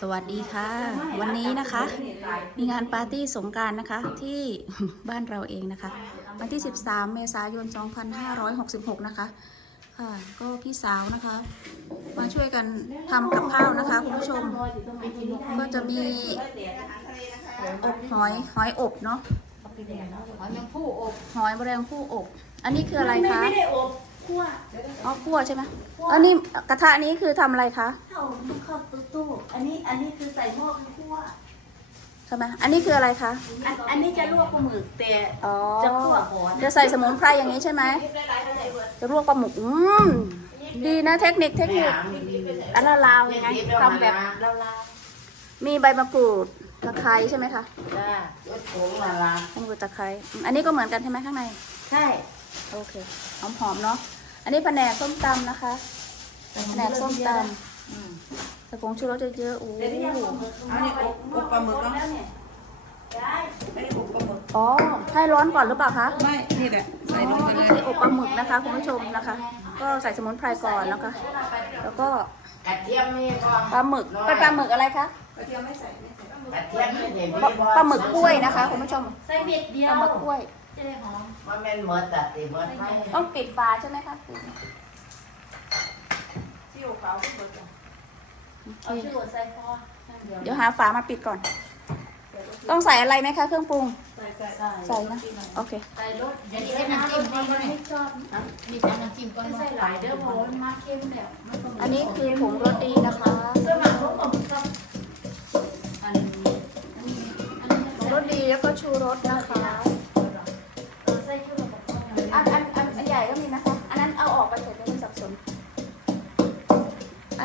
สวัสดีค่ะ วันนี้นะคะ มีงานปาร์ตี้สงการนะคะ ที่บ้านเราเองนะคะ วันที่ 13 เมษายน 2566 นะคะค่ะก็พี่สาวนะคะ มาช่วยกันทำกับข้าวนะคะ คุณผู้ชมก็จะมีอบหอยหอยอบเนาะหอยแมงผู้อบหอยแมลงผู้อบ อันนี้คืออะไรคะคั่วเอขั่วใช่ไหมอันนี้กระทะนี้คือทําอะไรคะเอาข้าวตู้อันนี้อันนี้คือใส่หม้อขั่วใช่ไหมอันนี้คืออะไรคะ อันอันนี้จะลวกปลาหมึกแต่จะขั่วก่อนจะใส่สมุนไพรอย่างนี้ใช่ไหม จะลวกปลาหมึกอืมดีนะเทคนิคเทคนิคอันละลาวยังไงทำแบบมีใบมะกรูดตะไคร้ใช่ไหมคะ ใช่งูตะไคร้ อันนี้ก็เหมือนกันใช่ไหมข้างใน ใช่โอเคหอมๆ เนาะอันนี้แผนกส้มตำนะคะ แผนกส้มตำสะโพกชูรสเยอะๆอู้เดี๋ยนี้อบปลาหมึกแลเนี่ได้ไปอบปลาหมึกอ๋อให้ร้อนก่อนหรือเปล่าคะ ไม่ นี่แหละ ใส่ลงไปเลยอบปลาหมึกนะคะคุณผู้ชมนะคะ ก็ใส่สมุนไพรก่อนแล้วก็แล้วก็ปลาหมึกเป็นปลาหมึกอะไรคะปลาหมึกกล้วยนะคะคุณผู้ชมปลาหมึกกล้วยมันเป็นหมดตัดติหมดไมต้องปิดฟ้าใช่ไหมคะรับเขาม่หดอาเี๋ยวหาฝามาปิดก่อน ต้องใส่อะไรไหมคะเครื่องปรุง ใส่ ใส่นะโอเคใส่รสเดี๋ยวน้ำจิ้มไม่ชอบมีแต่น้ำจิ้มก็ใส่หลายเด้อเพราะมันเค็มแบบอันนี้คือผงโรตีนะคะเพื่อมาของกับอันนี้รตีแล้วก็ชูรสนะคะ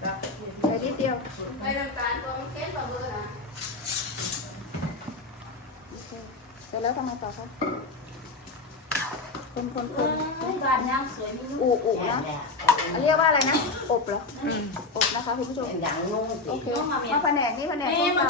เสร็จแล้วทำไงต่อครับคนคนบานน้ำอุ่นนะเรียกว่าอะไรนะ อบเหรออบนะคะคุณผู้ชมโอเคมาแผนกนี้แผนกนี้มา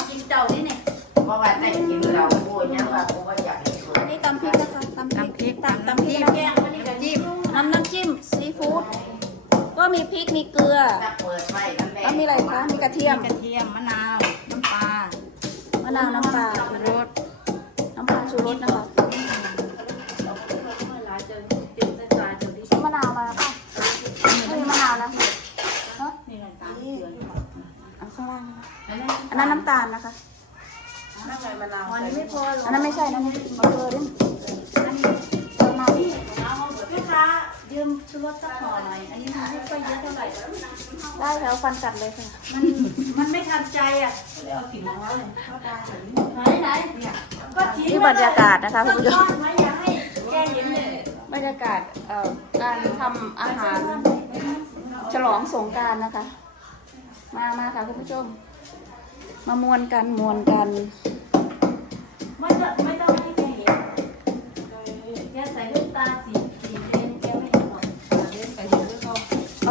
กระเทียมกระเทียมมะนาวน้ำปลามะนาวน้ำปลาชูรสน้ำปลาชูรสนะคะมะนาวมาค่ะมีมะนาวนะคะอันข้างล่างอันนั้นน้ำตาลนะคะอันนั้นไม่พออันนั้นไม่ใช่นะนี่มะเขืพิ่มยื่มชุ่รว่าจหอหน่อยอันนี้มันไม่ค่อยเยอะเท่าไหร่ได้แล้วฟันจัดเลยค่ะ มันมันไม่ทันใจอ่ะเลยเอาผิวมาเลยไหนไหนเนี่ยทิ้บรรยากาศนะคะคุณผู้ชมบรรยากาศการทำอาหารฉลองสงการนะคะ มามาค่ะคุณผู้ชม มามวนกันมวนกัน ไม่ต้องไม่ต้องให้แกเห็นแกใส่ลูกตาสี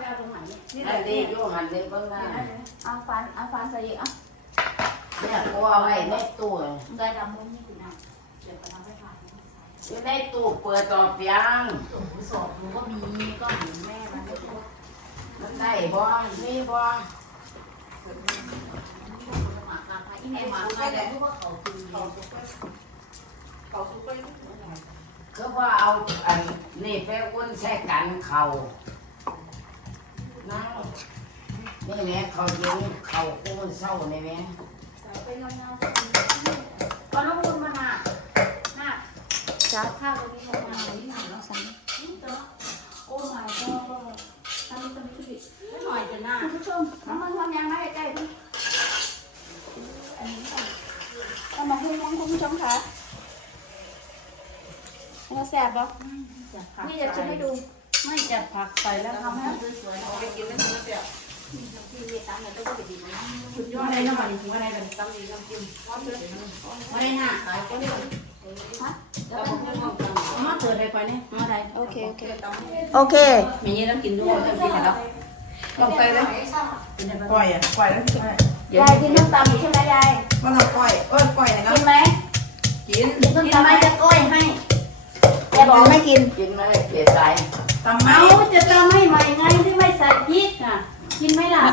ไม่เอาตรงไหนนี่แต่เด็กยูหันเด็กก็ได้อ้าฟันอ้าฟันใส่อีกอ่ะเนี่ยกูเอาไว้ในตัวได้ทำมุ้งนี่คุณอ่ะเดี๋ยวไปทำไปขายในตู้เปิดต่อเพียงสอบสอบมันก็มีก็เห็นแม่มันก็มันได้บ้างนี่บ้างไอ้หมาไม่ได้เขาซุกไปเขาซุกไปก็ว่าเอาอันนี่แป้งก้นแช่กันเขา Này, này, này, mà, nè mẹ khẩu dính khẩu cuốn sâu nè mẹ con ừ, à, nó buồn ừ, mà nà nà cháu thao vào đi hộp nào lấy nào nó sáng cô mà cho tâm tâm chút đi hỏi chừng nà cô chung nó mơ thơm nhàng lấy đây đi sao mà hương không không chống thả nó không? sẹp không nghe giật chừng hay đùm nghe giật phạt tẩy lên không hết sao cái kiểu nó sẹp โอเคโอเคมีเงี้ยต้องกินด้วยต้องกินแล้วต้องไปแล้วปล่อยอ่ะปล่อยแล้วยายกินน้ำตาลอยู่ใช่ไหมยายมันเราปล่อยเออปล่อยนะครับกินไหมกินกินไหมจะกล้วยให้แต่บอกไม่กินกินไม่เสียใจตำไม่จะตำไม่ใหม่ไงที่ไม่ใส่พริกอ่ะ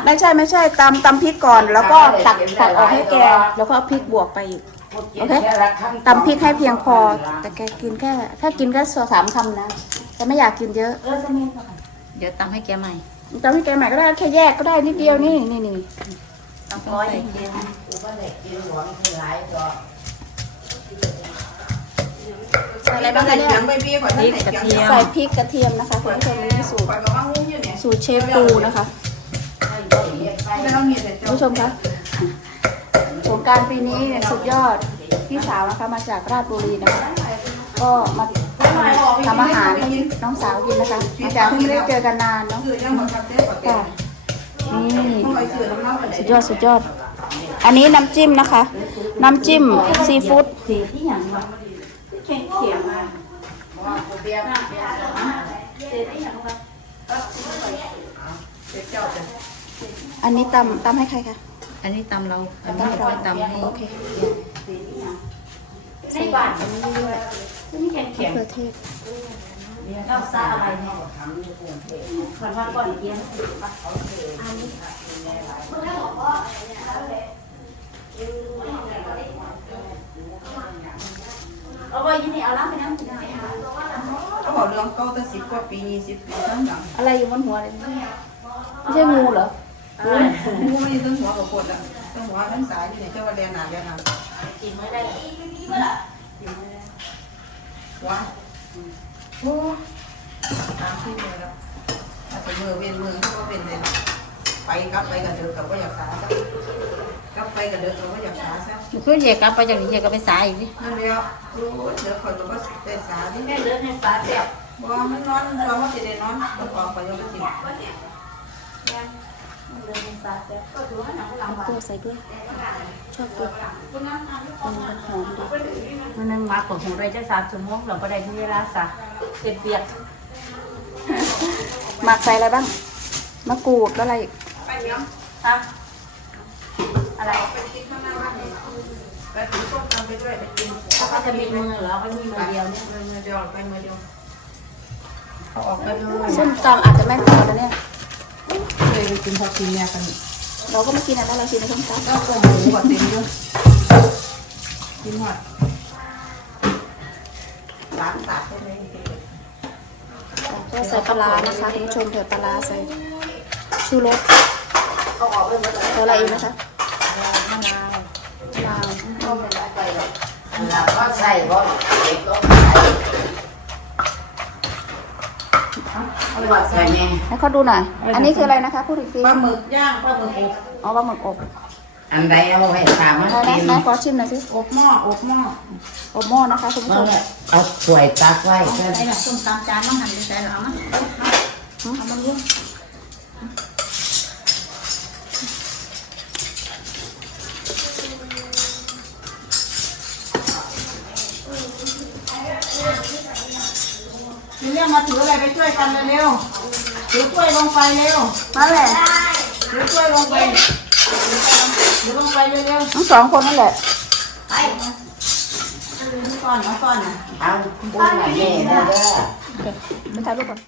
ไม่ใช่ไม่ใช่ตำตำพริกก่อน แล้วก็ตักตักออกให้แกแล้วก็พริกบวกไปอีกโอเคตำพริกให้เพียงพอ แต่แกกินแค่แค่กินแค่สองสามคำนะแกไม่อยากกินเยอะเดี๋ยวตำให้แกใหม่ตำให้แกใหม่ก็ได้แค่แยกก็ได้นิดเดียวนี่นี่นี่ตำพย็นอุกินอยใส่พริกกระเทียมนะคะคุณผู้ชมนี่สูตรสูตรเชฟปูนะคะผู้ชมคะโครงการปีนี้เนี่ยสุดยอดพี่สาวนะคะมาจากราชบุรีนะคะ ก็มาทำอาหารน้องสาวกินนะคะแี่ไม่ได้เจอกันนานเนาะ นี่สุดยอดสุดยอด อันนี้น้ำจิ้มนะคะ น้ำจิ้ม ซีฟู้ดเจ็ดที่อย่างว่าที่เขียนเขียนมาเบียร์เบียร์เจ็ดที่อย่างว่าเจ็ดเจ้าเป็นอันนี้ตำ ตำให้ใครคะ อันนี้ตำเราตำเราตำให้โอเคใส่บาตรนี่ด้วยนี่แข็งแข็งเราซาอะไรเนี่ยขันว่าก่อนเย็นอันนี้เมื่อแม่บอกว่าเอาไว้ยินดีเอาล้างไปน้งกินได้คะเขาบอกเรื่องเก่าตั้งสิบกว่าปีนี่สิบปีตั้งหลัอะไรอยู่บนหัวเลยไม่ใช่งูเหรอกูไม่ต้องหัวกับกดอ่ะต้องหัวทั้งสายนี่เจ้าว่าเรียนหนาเรียนหนะจิ้มไม่ได้อีกนี่ะไม่ได้ว้าวเจ้ตามที่เลยแล้วถ้าเมื่อเวียนเมือก็เป็นเลย ไปกลับไปกันเดินกลับก็อยากสายกลับไปกันเดินกลับก็อยากสายรับคุณเหยียกลับไปจากนี้เหยียกลับไปสายอีกนี่นั่นแล้วรู้ เดี๋ยวคนเราก็ไปสายนี่แม่เดินให้สายเสรยจบอกมันนอนบอกว่าจะได้นอนบอกไปยังไม่จบเอาตัวใส่ด้วยชอบตัวมันหอมดีมันนึ่งมาตัวของเรจะสามชั่วโมงเราก็ได้ที่เราสักเสร็จเบียดหมากใส่อะไรบ้างมะกรูดอะไรอีกอะไรถ้าเขาจะมีมือหรือเขาไมมีมือเดียวเนี่ยมือเดียวไปมือเดียวเขาออกไปด้วยส้มตำอาจจะไม่นตัวแล้วเนี่ยไปกินพอกินเนี่ยกันเราก็ไม่กินอะไรเราชิมในช่องซ้ำก็หมูกับเต็มด้วยกินหมดลางตาใช่ใส่ปลานะคะคุณผู้ชมเผื่อปลาใส่ชูรสเทไรอีกไหมคะมะนาวมะนาวก็ใส่ก็ใส่แม่ใเขาดูหน่อย อันนี้คืออะไรนะคะพูดอีกทีปลาหมึกย่างปลาหมึกอบ อ๋อปลาหมึกอบ อันใดเอาไปสามารถกนได้ขอชิมหน่อยสิอบหม้อ อบหม้อ อบหม้อนะคะคุณผู้ชมเอาถ้วยตากไว้ใส่ส้มตำจานน้องหันไปใส่หรอมะเอามาุ้เรียมาถืออะไรไปช่วยกันเร็วถือกล้วยลงไปเร็วมาแหละถือกล้วยลงไปถือลงไปเร็วทั้งสองคนนั่นแหละ ไปมาต้อนซ้อนนะเอาต้ไหนเนี่ยไม่ทำลูกคน